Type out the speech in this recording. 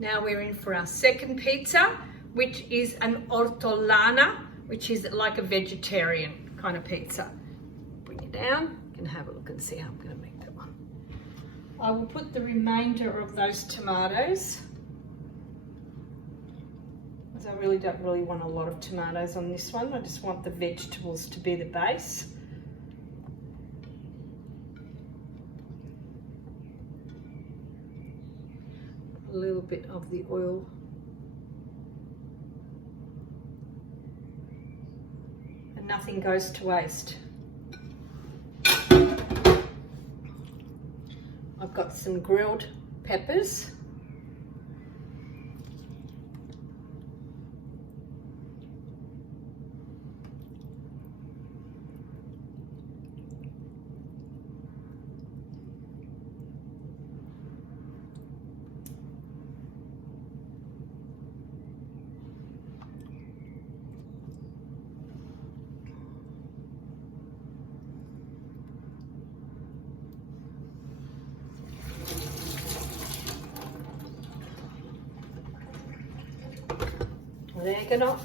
Now we're in for our second pizza, which is an ortolana, which is like a vegetarian kind of pizza. Bring it down, you can have a look and see how I'm going to make that one. I will put the remainder of those tomatoes, because I really don't want a lot of tomatoes on this one. I just want the vegetables to be the base. A little bit of the oil. And nothing goes to waste. I've got some grilled peppers. Oregano.